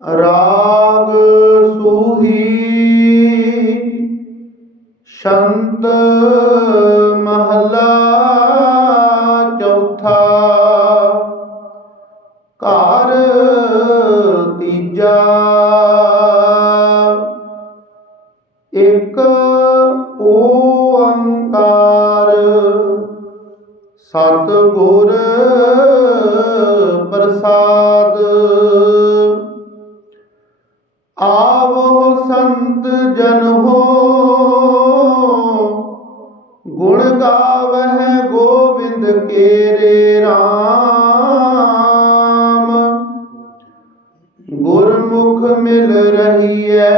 ਰਾਗ ਸੂਹੀ ਸ਼ੰਤ ਮਹਲਾ ਚੌਥਾ ਘਰ ਤੀਜਾ ਇੱਕ ਓੰਕਾਰ ਸਤਿਗੁਰ ਪ੍ਰਸਾਦ ਆਵੋ ਸੰਤ ਜਨ ਹੋ। ਗੁਣ ਗਾਵਹਿ ਗੋਬਿੰਦ ਕੇਰੇ RAM ਗੁਰਮੁਖ ਮਿਲ ਰਹੀਐ।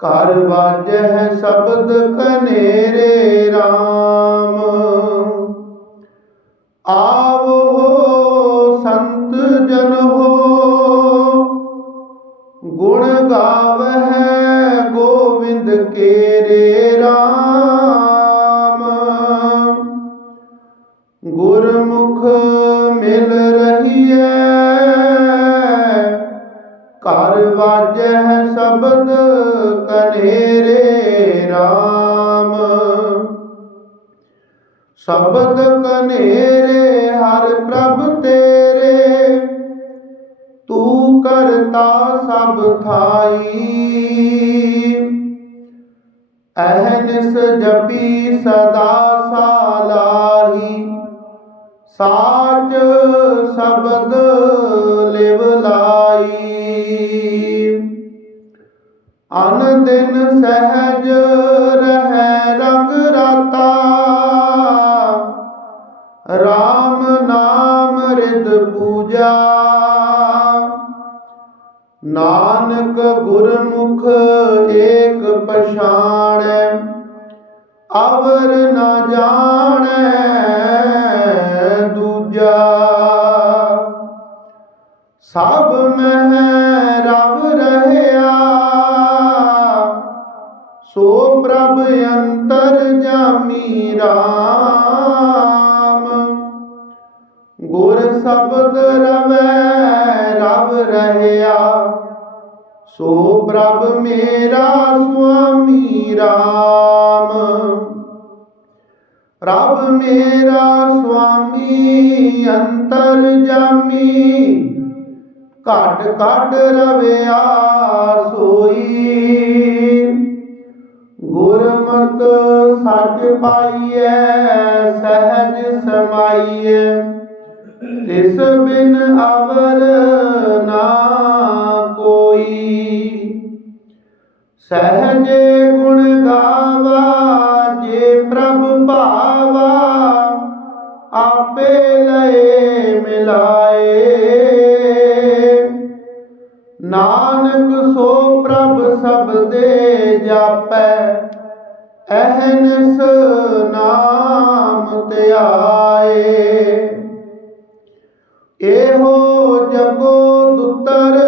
ਘਰ ਵਾਜਹਿ ਸ਼ਬਦ ਕਨੇਰੇ RAM ਮਿਲ ਰਹੀ ਹੈ ਘਰ ਵਾਜੈ ਸ਼ਬਦ ਕਨੇਰੇ RAM ਸ਼ਬਦ ਕਨੇਰੇ ਹਰ ਪ੍ਰਭ ਤੇਰੇ। ਤੂੰ ਕਰਤਾ ਸਭ ਥਾਈ। ਅਹਨਿਸ ਜਪੀ ਸਦਾ ਸਾਲਾਹੀ। ਸਾਚ ਸ਼ਬਦ ਲਿਵ ਲਾਈ। ਅਨ ਦਿਨ ਸਹਿਜ ਰਹਿ ਰੰਗ ਰਾਤਾ। RAM ਨਾਮ ਰਿਦ ਪੂਜਾ। ਨਾਨਕ ਗੁਰਮੁਖ ਏਕ ਪਛਾਣ। ਅਵਰ ਨਾ ਜਾਣੈ ਦੂਜਾ। ਸਭ ਮਹਿ ਰਵ ਰਹਿਆ। ਸੋ ਪ੍ਰਭ ਅੰਤਰ ਜਾਮੀ RAM ਗੁਰ ਸ਼ਬਦ ਰਵੈ ਰਵ ਰਹਿਆ। ਸੋ ਪ੍ਰਭ ਮੇਰਾ ਸੁਆਮੀ RAM ਪ੍ਰਭ ਮੇਰਾ ਸੁਆਮੀ ਅੰਤਰ ਜਾਮੀ। ਘਟ ਘਟ ਰਵਿਆ ਸੋਈ ਗੁਰਮਤ ਸੱਚ ਪਾਈਐ, ਸਹਿਜ ਸਮਾਈਐ। ਤਿਸ ਬਿਨ ਅਵਰ ਨਾ ਕੋਈ। ਸਹਜੇ ਗੁਣ ਨਾਨਕ ਸੋ ਪ੍ਰਭ ਸਭ ਦੇ ਜਾਪੈ ਅਹਨਿਸ ਨਾਮ ਧਿਆਏ ਇਹੋ ਜਗੋ ਦੁਤਰ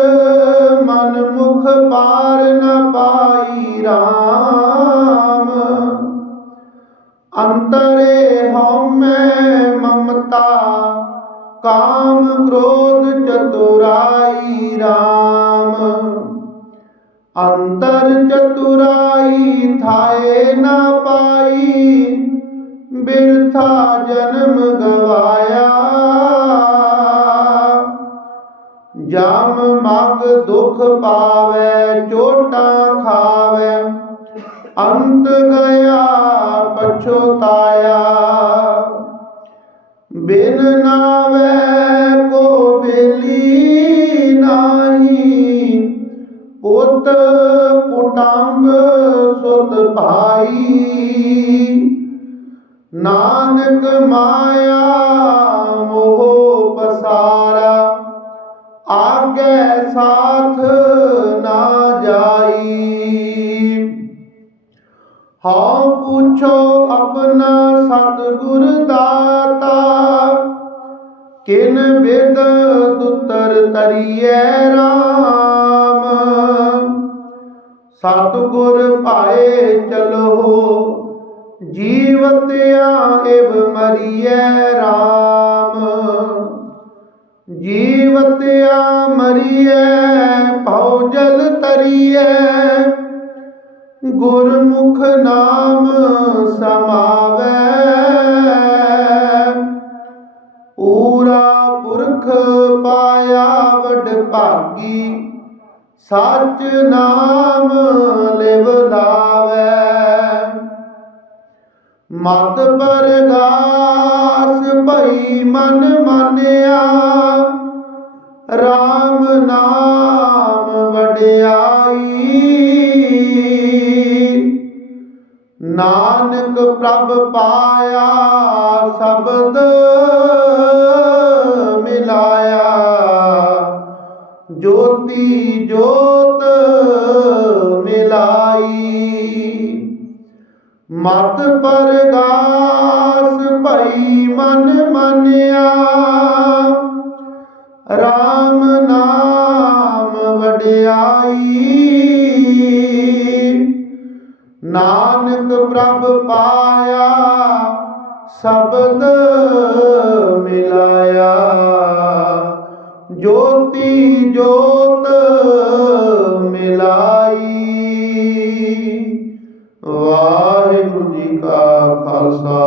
ਮਨ ਮੁਖ ਪਾਰ ਨ ਪਾਈ RAM ਅੰਤਰੇ ਹਉਮੈ ਮਮਤਾ, ਕਾਮ ਕ੍ਰੋਧ ਚਤੁਰਾਈ RAM ਅੰਤਰ ਚਤੁਰਾਈ ਥਾਏ ਨਾ ਪਾਈ, ਬਿਰਥਾ ਜਨਮ ਗਵਾਇਆ। ਜਮ ਮਗ ਦੁਖ ਪਾਵੇ, ਚੋਟਾਂ ਖਾਵੇ, ਅੰਤ ਗਿਆ, ਪਛੋਤਾਇਆ ਪੁੱਤ ਕੁਟੰਬ ਸੁਤ ਭਾਈ। ਨਾਨਕ ਮਾਇਆ ਮੋਹ ਪਸਾਰਾ, ਆਗੇ ਸਾਥ ਨਾ ਜਾਈ। ਹਾਂ ਪੁੱਛੋ ਆਪਣਾ ਸਤਿਗੁਰ ਦਾਤਾ, ਕਿਨ ਬਿਦ ਦੁਤਰ ਤਰੀਐ RAM ਸਤਿਗੁਰ ਭਾਏ ਚਲੋ ਜੀਵਤਿਆ ਇਵ ਮਰੀਐ RAM ਜੀਵਤਿਆ ਮਰੀਐ, ਭਉ ਜਲ ਤਰੀਐ। ਗੁਰਮੁਖ ਨਾਮ ਸਮਾਵੈ। ਪੂਰਾ ਪੁਰਖ ਪਾਇਆ ਵਡ ਭਾਗੀ ਸਚ ਨਾਮ ਲਿਵ ਲਾਵੈ। ਮਤ ਪਰਗਾਸ ਭਈ ਮਨ ਮਾਨਿਆ। RAM ਨਾਮ ਵਡਿਆਈ। ਨਾਨਕ ਪ੍ਰਭ ਪਾਇਆ ਸ਼ਬਦ ਮਤ ਪਰਗਾਸ ਭਈ ਮਨ ਮੰਨਿਆ। RAM ਨਾਮ ਵਡਿਆਈ। ਨਾਨਕ ਪ੍ਰਭ ਪਾਇਆ ਸ਼ਬਦ ਮਿਲਾਇਆ। nós.